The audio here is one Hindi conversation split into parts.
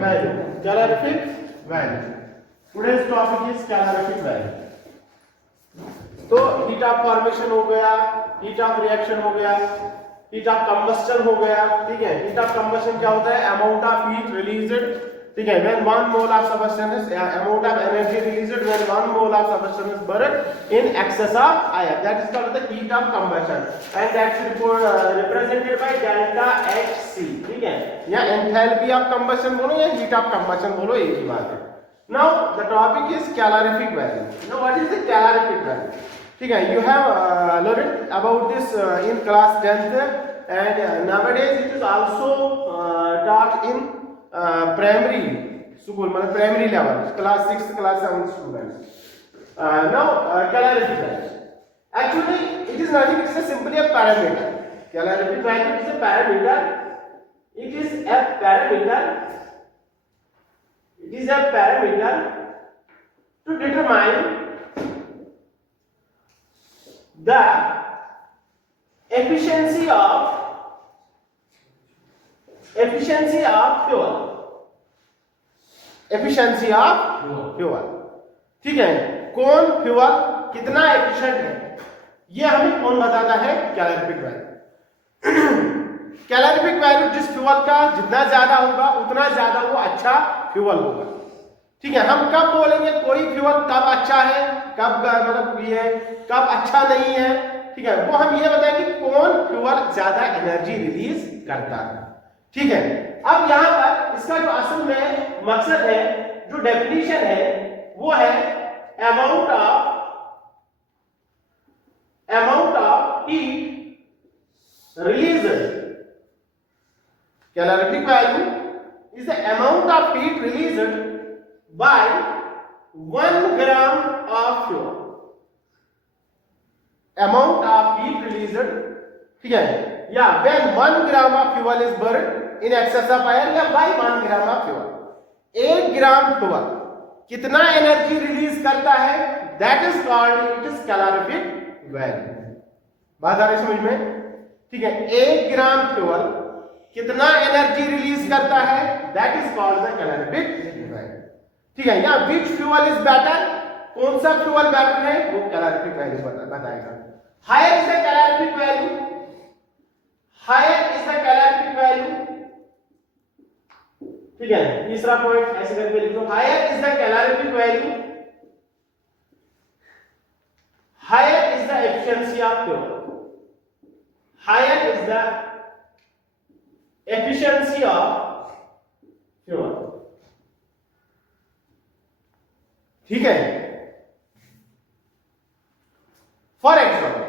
value. Calorific value. Today's topic is calorific value. तो हीट ऑफ फॉर्मेशन हो गया, हीट ऑफ रिएक्शन हो गया, हीट ऑफ कंबस्टन हो गया, ठीक है। हीट ऑफ कंबस्टन क्या होता है? अमाउंट ऑफ हीट रिलीज्ड, ठीक है, when 1 mole of substance, amount of energy released when 1 mole of substance is burned in excess of air, that is called the heat of combustion, and that's represented by delta Hc, ठीक है। या enthalpy of combustion बोलो या heat of combustion बोलो, एक ही बात है। Now the topic is calorific value. Now what is the calorific value? ठीक है, you have learned about this in class 10th, and nowadays it is also taught in primary school, मतलब primary level, class 6 class 7 students. Now calorific value, actually it is nothing, it is simply a parameter. Calorific value is a parameter, it is a parameter, it is a parameter to determine the efficiency of fuel, efficiency of fuel, ठीक है। कौन फ्यूल कितना एफिशिएंट है, ये हमें कौन बताता है? Calorific value. कैलोरीफिक वैल्यू जिस फ्यूल का जितना ज्यादा होगा उतना ज्यादा वो अच्छा फ्यूल होगा, ठीक है। हम कब बोलेंगे कोई फ्यूल कब अच्छा है, कब मतलब ये कब अच्छा नहीं है, ठीक है, वो हम ये बताएंगे कौन फ्यूल ज्यादा एनर्जी रिलीज करता है, ठीक है। अब यहाँ पर इसका जो असल में मकसद है, जो डेफिनेशन है वो है amount of heat released. Calorific value is the amount of heat released by 1 gram of fuel. Amount of heat released, ठीक है, या when 1 gram of fuel is burned in excess of air, या by 1 gram of fuel, 1 gram fuel कितना एनर्जी रिलीज करता है, that is called, it is calorific value। बात आ रही समझ में, ठीक है। 1 ग्राम फ्यूल कितना एनर्जी रिलीज करता है, that is called the calorific value, ठीक है। या which fuel is better, कौन सा फ्यूल बेटर है, वो कैलोरीफिक वैल्यू बताएगा। higher is the calorific value, higher is the calorific value, ठीक है। तीसरा पॉइंट ऐसे करके लिखो, higher is the calorific value, higher is the efficiency of fuel, higher is the efficiency of fuel, ठीक है। For example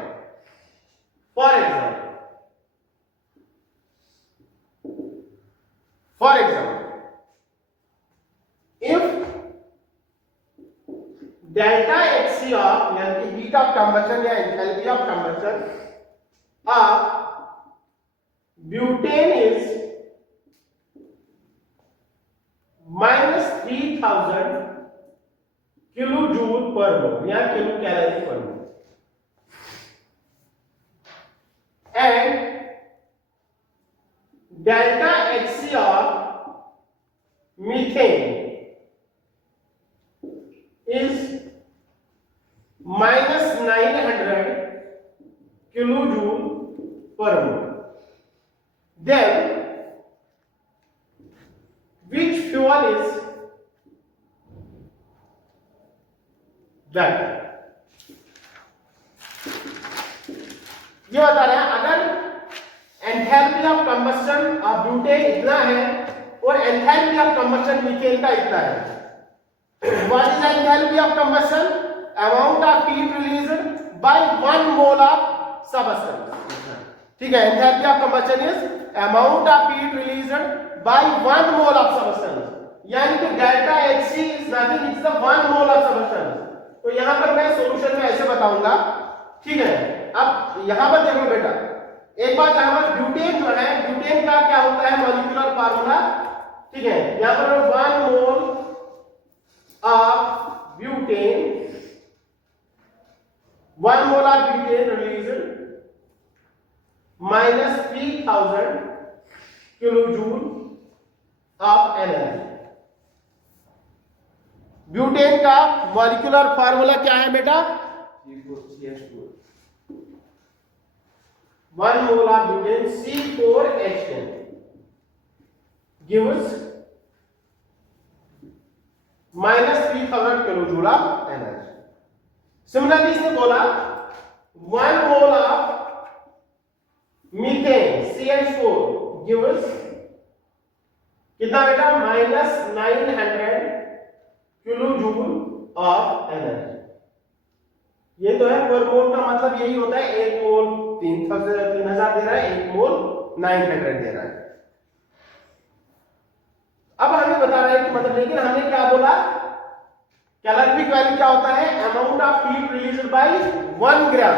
if delta Hc of, यानी heat of combustion या enthalpy of combustion of butane is -3000 kilojoule पर मोल या किलो कैलोरी पर मोल, and delta Hc of methane is -900 kilojoule per mole, then which fuel is better? ये बता रहे हैं अगर enthalpy of combustion of butane इतना है और एंथैल्पी ऑफ कंबस्टन मीथेन का इतना है। What is enthalpy of combustion? Amount of heat released by 1 mole of substance, ठीक है। enthalpy of combustion is amount of heat released by 1 mole of substance, यानी कि delta Hc is nothing, it's the 1 mole of substance। तो यहां पर मैं सॉल्यूशन में ऐसे बताऊंगा, ठीक है। अब यहां पर देखो बेटा, एक बात यहां पर ब्यूटेन जो है, ब्यूटेन का क्या होता है मॉलिक्यूलर फार्मूला, ठीक है। यहां पर 1 mole of butane, 1 mole of butane released minus 3000 kilojoule of energy, butane का मॉलिक्यूलर फार्मूला क्या है बेटा? 1 mole of butane C4H10 gives -3000 kilojoule of energy. Similarly इसने बोला 1 mole of methane CH4 gives कितना बेटा? -900 किलोजूल ऑफ एनर्जी। ये तो है पर मोल का मतलब यही होता है, 1 मोल 3000 दे रहा है, 1 मोल 900 दे रहा है। अब हमें बता रहा है कि मतलब, लेकिन हमने क्या बोला? कैलोरीफिक वैल्यू क्या होता है? Amount of heat released by 1 ग्राम।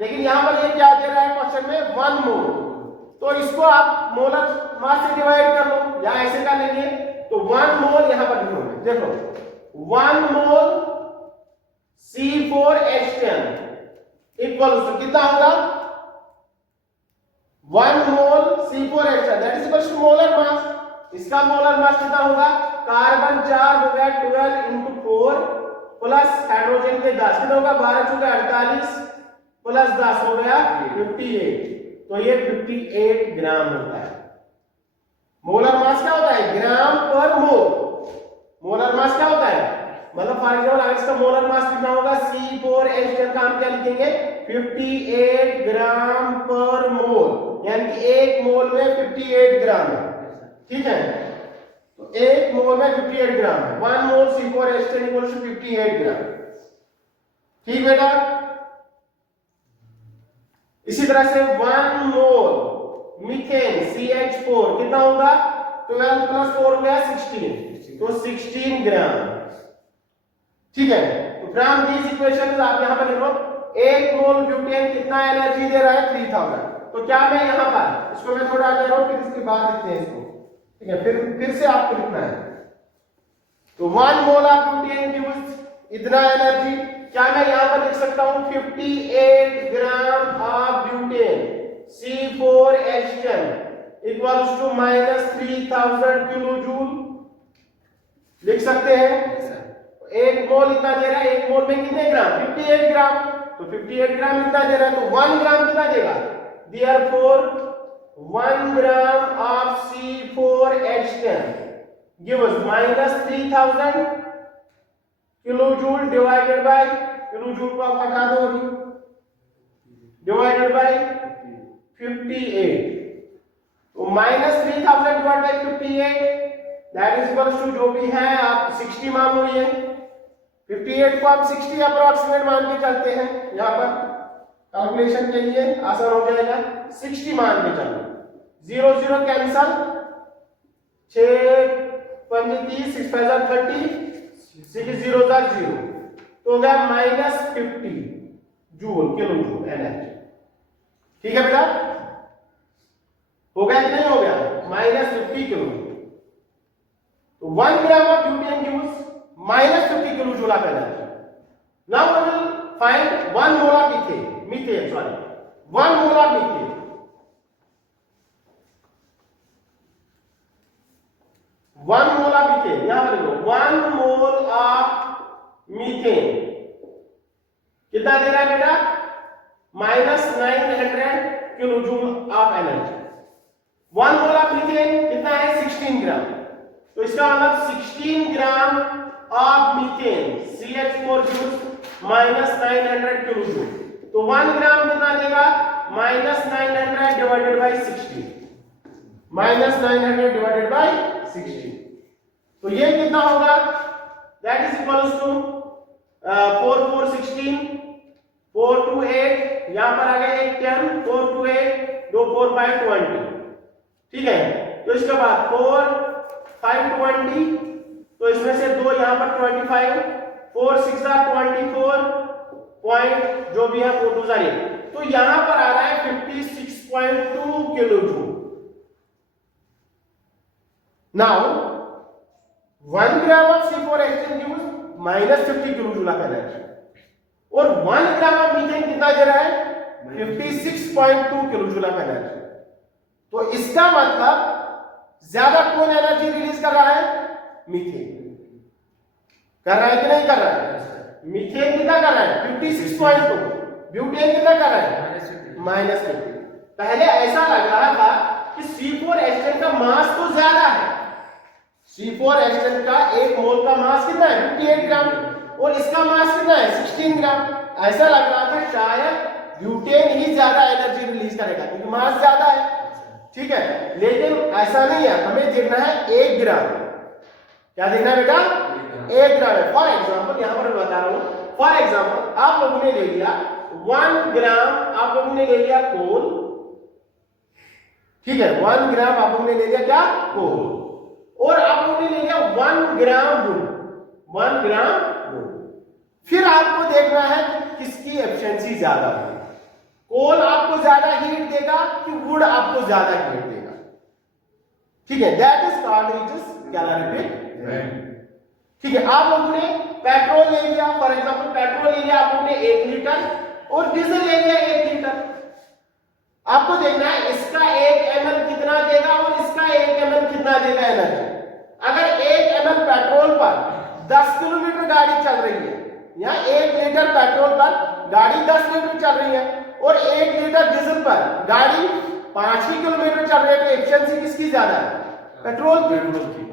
लेकिन यहां पर ये क्या दे रहा है क्वेश्चन में? 1 मोल। तो इसको आप मोलर मास से डिवाइड कर लो या ऐसे कर लेंगे तो 1 मोल यहां पर लिखो। देखो 1 मोल C4H10 इक्वल्स टू कितना होगा? 1 mole C4H10 that is equals to molar mass. इसका मोलर मास कितना होगा? कार्बन 4 हो गया 12 into 4 प्लस हाइड्रोजन के 10 कितना होगा? 12 चुके 48 प्लस 10 हो गया 58। तो ये 58 ग्राम होता है। मोलर मास क्या होता है? ग्राम पर मोल। मोलर मास क्या होता है? मतलब फॉर एग्जांपल अगर इसका मोलर मास कितना होगा? C4H10 का हम क्या लिखेंगे? 58 ग्राम पर मोल, यानी कि 1 मोल में 58 ग्राम है। ठीक है, तो 1 मोल में 58 ग्राम है। 1 मोल C4H10 इक्वल्स टू 58 ग्राम। ठीक बेटा। इसी तरह से 1 मोल मीथेन CH4 कितना होगा? 12 प्लस 4 हो गया 16, तो 16 ग्राम। ठीक है, तो फ्रॉम दिस इक्वेशन आप यहां पर लिखो 1 मोल ब्यूटेन कितना एनर्जी दे रहा है? 3000। तो क्या मैं यहां पर इसको मैं थोड़ा आगे रहो, फिर इसके बाद लिखते हैं इसको। ठीक है, फिर से आपको लिखना है। तो 1 मोल ऑफ ब्यूटेन गिव्स इतना एनर्जी। क्या मैं यहां पर लिख सकता हूं 58 gram of butane C4H10 equals to -3000 kilojoule? लिख सकते हैं। 1 मोल इतना दे रहा है, 1 मोल में कितने ग्राम? 58 ग्राम। तो 58 ग्राम इतना दे रहा है, तो 1 ग्राम कितना देगा? Therefore 1 gram of C4H10 gives -3000 kilojoule divided by, kilojoule को आप हटा दो अभी, डिवाइडेड बाय 58। तो -3000 divided by 58 that is equals to जो भी है आप 60 मान लो। ये 58 को आप 60 अप्रोक्सीमेट मान के चलते हैं, यहां पर कैलकुलेशन के लिए आसान हो जाएगा। 60 मान के चलो, 0 0 कैंसल, 6 5 30, 6 5 30, 6 0 0, तो हो गया -50 जूल किलोजूल एनर्जी। ठीक है बेटा, हो गया कि नहीं हो गया? -50 किलोजूल। तो 1 gram of butane gives -50 kilojoule of energy. Now we will find 1 mole of methane, sorry 1 mole of methane. One mole of methane, यहां पर देखो 1 मोल ऑफ मीथेन कितना दे रहा है बेटा? -900 kilojoule of energy. 1 mole of methane कितना है? 16 ग्राम। तो इसका मतलब 16 gram of methane CH4 gives -900 kilojoule. तो 1 ग्राम कितना देगा? -900 डिवाइडेड बाय 16, -900 डिवाइडेड बाय 16। तो ये कितना होगा? दैट इज इक्वल्स टू 4 4 16, 4 2 8, यहां पर आ गया एक 10, 4 2 8, 2 4 5 20। ठीक है, तो इसके बाद 4 5 20, तो इसमें से 2 यहां पर 25, 4 6 24 पॉइंट जो भी है 4 2 8, तो यहां पर आ रहा है 56.2 kilojoule. Now 1 gram of C4H10 gives -50 kilojoule of energy, और 1 ग्राम ऑफ मीथेन कितना दे रहा है? 56.2 किलोजूल ऑफ एनर्जी। तो इसका मतलब ज्यादा कौन एनर्जी रिलीज कर रहा है? मीथेन। कर रहा है कि नहीं कर रहा है? मीथेन कितना कर रहा है? 56.2। ब्यूटेन कितना कर रहा है? -50। पहले ऐसा लग रहा था कि C4H10 का मास तो ज्यादा है। C4H10 का 1 मोल का मास कितना है? 58 ग्राम, और इसका मास कितना है? 16 ग्राम। ऐसा लग रहा था शायद ब्यूटेन ही ज्यादा एनर्जी रिलीज करेगा क्योंकि मास ज्यादा है, ठीक है। लेकिन ऐसा नहीं है, हमें देखना है 1 ग्राम। क्या देखना है बेटा? 1 ग्राम है। फॉर एग्जाम्पल यहां पर मैं बता रहा हूं, फॉर एग्जाम्पल आप लोगों ने ले लिया 1 ग्राम, आप लोगों ने ले लिया कोल, ठीक है। 1 ग्राम आप लोगों ने ले लिया क्या? कोल, और आप लोगों ने ले लिया 1 ग्राम वुड, 1 ग्राम वुड। फिर आपको देखना है कि किसकी एफिशिएंसी ज्यादा होगी। कोल आपको ज्यादा हीट देगा कि वुड आपको ज्यादा हीट देगा, ठीक है। That is called it is calorific, ठीक है। आप लोगों ने पेट्रोल ले लिया, फॉर एग्जांपल पेट्रोल ले लिया आप लोगों ने 1 लीटर, और डीजल ले लिया 1 लीटर। आपको देखना है इसका 1 ml कितना देगा और इसका 1 ml कितना देगा एनर्जी। अगर 1 ml पेट्रोल पर 10 किलोमीटर गाड़ी चल रही है, या 1 लीटर पेट्रोल पर गाड़ी 10 किलोमीटर चल रही है, और 1 लीटर डीजल पर गाड़ी 5 ही किलोमीटर चल रही है, तो एफिशिएंसी किसकी ज्यादा है? पेट्रोल की,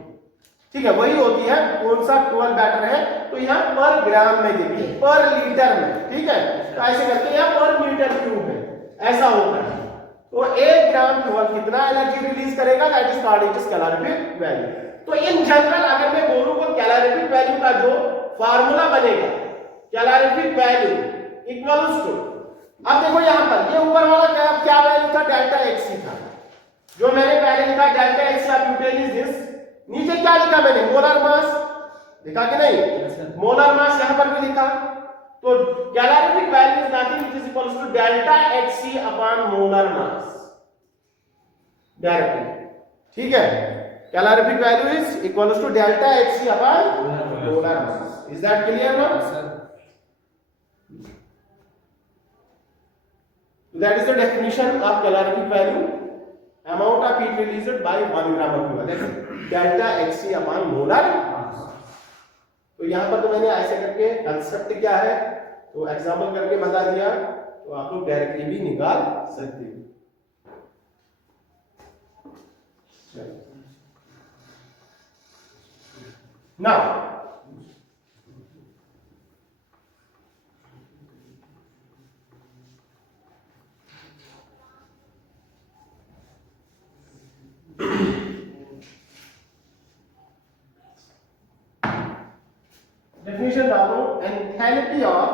ठीक है। वही होती है कौन सा फ्यूल बेटर है, तो यहाँ पर ग्राम में देखिए, पर लीटर में, ठीक है। तो ऐसे करके यहाँ पर मीटर क्यूब है, ऐसा होता है। तो 1 ग्राम फ्यूल कितना एनर्जी रिलीज करेगा? That is called it is calorific value. तो इन जनरल अगर मैं बोलूं तो कैलोरीफिक वैल्यू का जो फार्मूला बनेगा, कैलोरीफिक वैल्यू इक्वल्स टू, अब देखो यहां पर ये ऊपर वाला क्या वैल्यू था? डेल्टा Hc था, जो मैंने पहले लिखा delta Hc of butane is this. नीचे क्या लिखा मैंने? मोलर मास लिखा कि नहीं? मोलर मास यहां पर भी लिखा। तो calorific value is nothing it is equals to delta Hc upon molar mass, directly, ठीक है। Calorific value is equals to delta Hc upon molar mass. Is that clear now? That is the definition of calorific value, amount of heat released by 1 gram of fuel, that is delta Hc upon molar mass। तो यहाँ पर तो मैंने ऐसे करके कंसेप्ट क्या है तो एग्जांपल करके बता दिया, तो आप लोग डायरेक्टली भी निकाल सकते हो। नाउ definition डालो, enthalpy of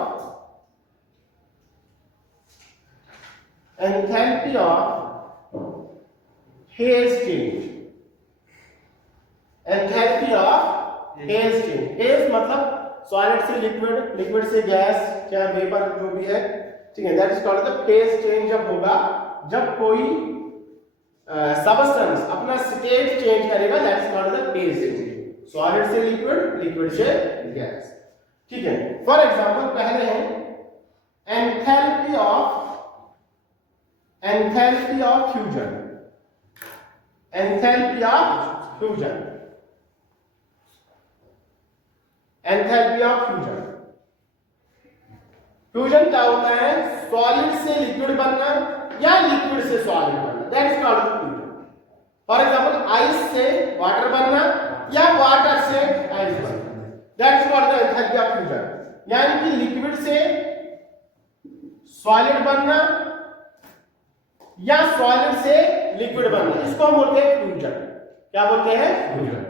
phase change, enthalpy of phase change। phase मतलब सॉलिड से लिक्विड, लिक्विड से गैस, चाहे वेपर जो भी है, ठीक है। That is called the phase change. जब होगा जब कोई सबस्टेंस अपना स्टेट चेंज करेगा, that is called the phase change. Solid से लिक्विड, लिक्विड से गैस, ठीक है। फॉर एग्जांपल पहले है enthalpy of fusion, enthalpy of fusion, enthalpy of fusion. Fusion क्या होता है? सॉलिड से लिक्विड बनना या लिक्विड से सॉलिड बनना, that is called fusion. For example ice से वाटर बनना या वाटर से आइस बनना, that is called the enthalpy of fusion. यानी कि लिक्विड से सॉलिड बनना या सॉलिड से लिक्विड बनना, इसको हम बोलते हैं फ्यूजन। क्या बोलते हैं? फ्यूजन,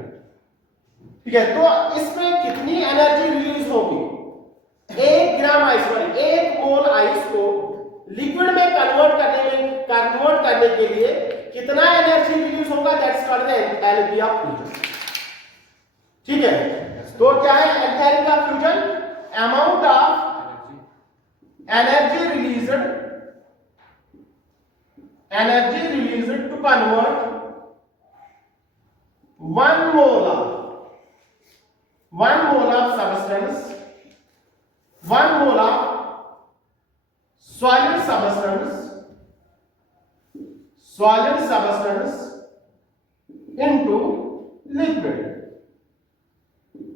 ठीक है। तो इसमें कितनी एनर्जी रिलीज होगी? 1 ग्राम आइस पर 1 मोल आइस को लिक्विड में कन्वर्ट करने के लिए कितना एनर्जी रिलीज होगा? That's called the enthalpy of fusion, ठीक है। तो क्या है enthalpy of fusion? Amount of energy released to convert 1 mole of substance, 1 mole of solid substance into liquid,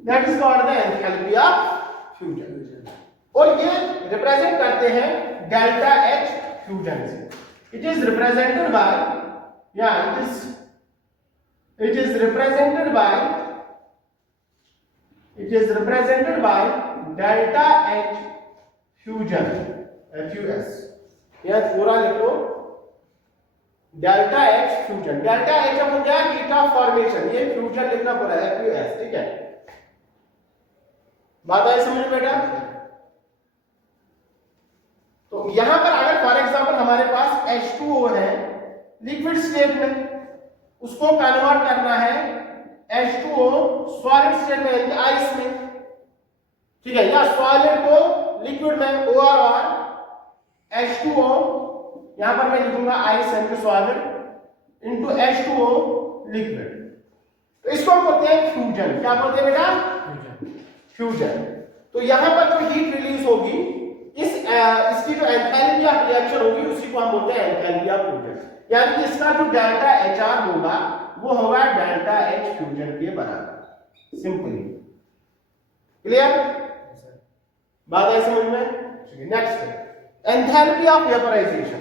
that is called the enthalpy of fusion. और ये रिप्रेजेंट करते हैं डेल्टा एच फ्यूजन से। इट इज रिप्रेजेंटेड बाय या it is represented by delta H fusion, FUS। यह पूरा लिख लो, delta H fusion. Delta H हो गया हीट ऑफ फॉर्मेशन, ये फ्यूजन लिखना पड़ा है FUS, ठीक है। बात आई समझ में बेटा? तो यहां पर अगर फॉर एग्जांपल हमारे पास H2O है लिक्विड स्टेट में, उसको कन्वर्ट करना है H2O सॉलिड स्टेट में यानी आइस में, ठीक है, या सॉलिड को लिक्विड में और H2O यहां पर मैं लिखूंगा आइस यानी सॉलिड इनटू H2O लिक्विड। तो इसको हम बोलते हैं फ्यूजन। क्या बोलते हैं बेटा? फ्यूजन। तो यहां पर जो हीट रिलीज होगी इसकी जो एंथैल्पी ऑफ रिएक्शन होगी उसी को हम बोलते हैं एंथैल्पी ऑफ फ्यूजन। यानी कि इसका जो डेल्टा HR होगा वो होगा डेल्टा H फ्यूजन के बराबर। Simply clear? बात आई समझ में? Next enthalpy of vaporisation.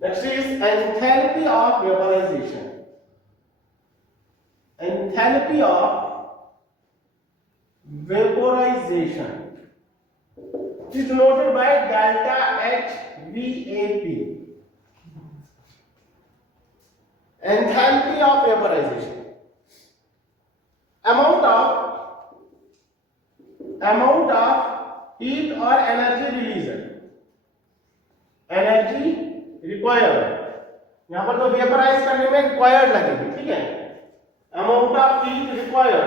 Next is enthalpy of vaporization. Enthalpy of vaporization is denoted by delta H VAP. Enthalpy of vaporization, amount of heat or energy released, energy required, यहां पर तो वेपराइज करने में रिक्वायर्ड लगेगी, ठीक है। Amount of heat required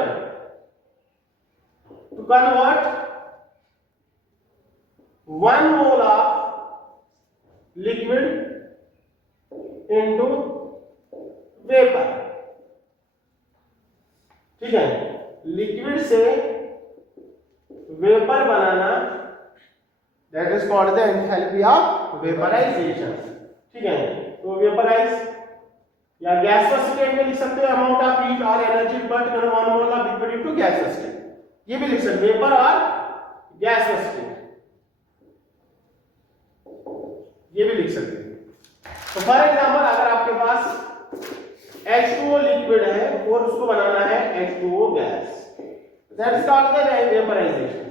to convert 1 mole of liquid into vapour, ठीक है। लिक्विड से वेपर बनाना that is called the enthalpy of vaporisation, ठीक है। तो वेपराइज या गैसियस स्टेट में लिख सकते हैं अमाउंट ऑफ हीट और energy but 1 mole of liquid into gaseous state, ये भी लिख सकते हैं वेपर और गैसियस स्टेट, ये भी लिख सकते हैं। तो फॉर एग्जांपल अगर आपके पास H2O लिक्विड है और उसको बनाना है H2O gas, that is called the vaporisation,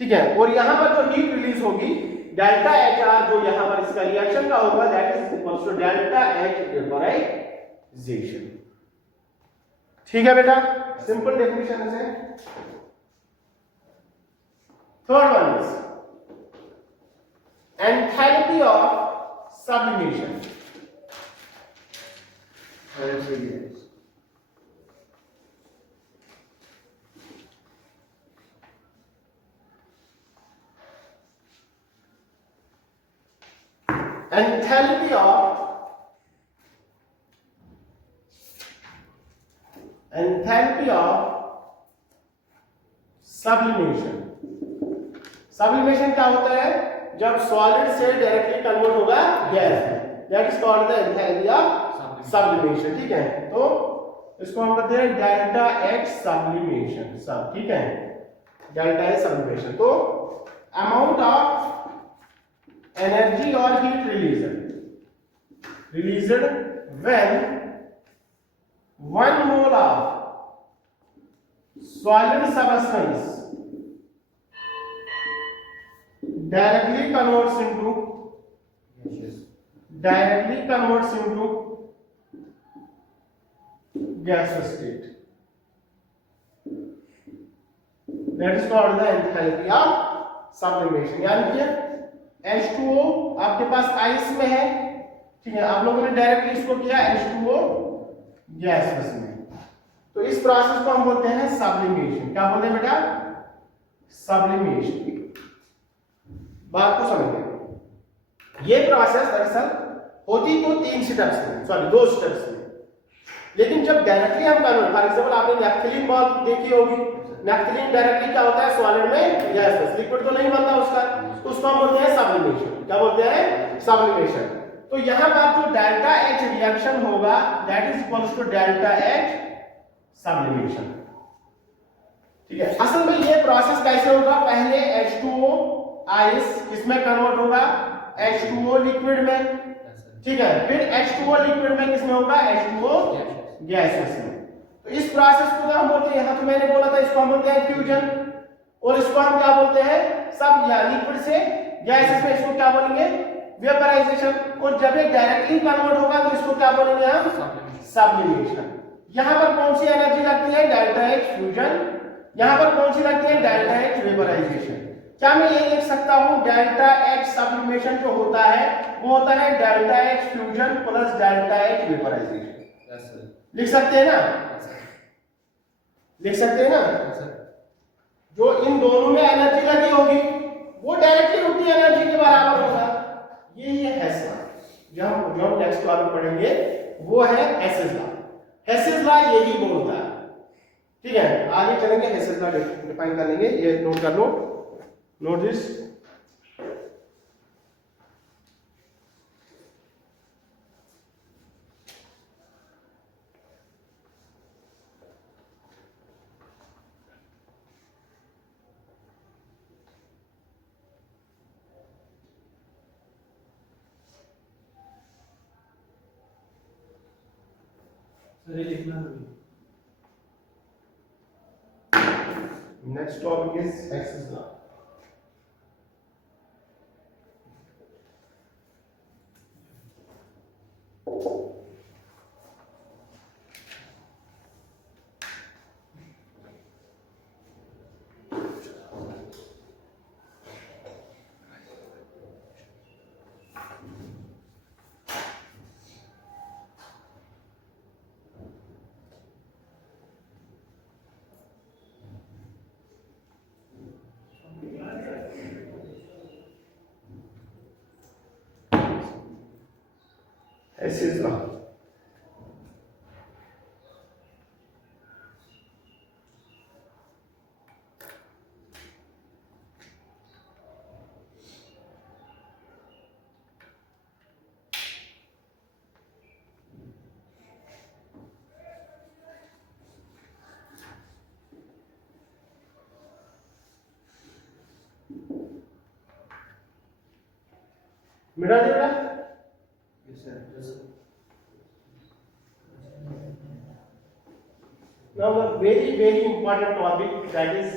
ठीक है। और यहां पर जो हीट रिलीज होगी डेल्टा HR जो यहां पर इसका रिएक्शन का होगा that is equals to delta H vaporisation, ठीक है बेटा। सिंपल डेफिनेशन है। Third one is enthalpy of sublimation. Enthalpy of sublimation। sublimation क्या होता है? जब सॉलिड से डायरेक्टली कन्वर्ट होगा गैस में, that is called the enthalpy of sublimation, ठीक है। तो इसको हम कहते हैं डेल्टा H सब्लिमेशन, सब ठीक है, डेल्टा H सब्लिमेशन। तो amount of energy or heat released when 1 mole of solid substance directly converts into gaseous state, that is called the enthalpy of sublimation। यानी कि H2O आपके पास आइस में है, ठीक है, आप लोगों ने डायरेक्टली इसको किया H2O गैस में, तो इस प्रोसेस को हम बोलते हैं सब्लिमेशन। क्या बोलते हैं बेटा? सब्लिमेशन। बात को समझिए, ये प्रोसेस दरअसल होती तो 3 स्टेप्स में, सॉरी 2 स्टेप्स में, लेकिन जब डायरेक्टली हम कन्वर्ट, फॉर एग्जांपल आपने नैप्थलीन बॉल देखी होगी, नैफ्थलीन डायरेक्टली क्या होता है सॉलिड में गैसेस, लिक्विड तो नहीं बनता उसका, तो उसको हम बोलते हैं सब्लिमेशन। क्या बोलते हैं? सब्लिमेशन। तो यहां पर जो डेल्टा H रिएक्शन होगा that is equals to delta H sublimation. ठीक है, असल में ये प्रोसेस कैसे होगा, पहले H2O आइस किसमें कन्वर्ट होगा, H2O लिक्विड में, ठीक है, फिर H2O लिक्विड में किसमें होगा, H2O गैसेस में। तो इस प्रोसेस को हम बोलते हैं, यहां तो मैंने बोला था इसको हम बोलते हैं फ्यूजन, और इसको हम क्या बोलते हैं, सब या लिक्विड से गैसेस में, इसको क्या बोलेंगे, वेपराइजेशन। और जब ये डायरेक्टली कन्वर्ट होगा तो इसको क्या बोलेंगे हम, सब्लिमेशन। यहां पर कौन सी एनर्जी लगती है, डेल्टा H फ्यूजन, यहां पर कौन सी लगती है, डेल्टा H वेपराइजेशन। क्या मैं ये लिख सकता हूं, डेल्टा H सब्लिमेशन जो होता है वो होता है delta H fusion plus delta H vaporisation. लिख सकते हैं ना, लिख सकते हैं ना। जो इन दोनों में एनर्जी लगी होगी वो डायरेक्टली उतनी एनर्जी के बराबर होगा। ये हेस लॉ जो हम नेक्स्ट क्लास में पढ़ेंगे वो है हेसेस लॉ। हेसेस लॉ यही बोलता है। ठीक है, आगे चलेंगे, हेसेस लॉ डिफाइन कर लेंगे, ये नोट कर लो, note this. Next topic is Hess's law. Hess's law. मिला दे बेटा? Yes sir. Yes sir. Now a very important topic, that is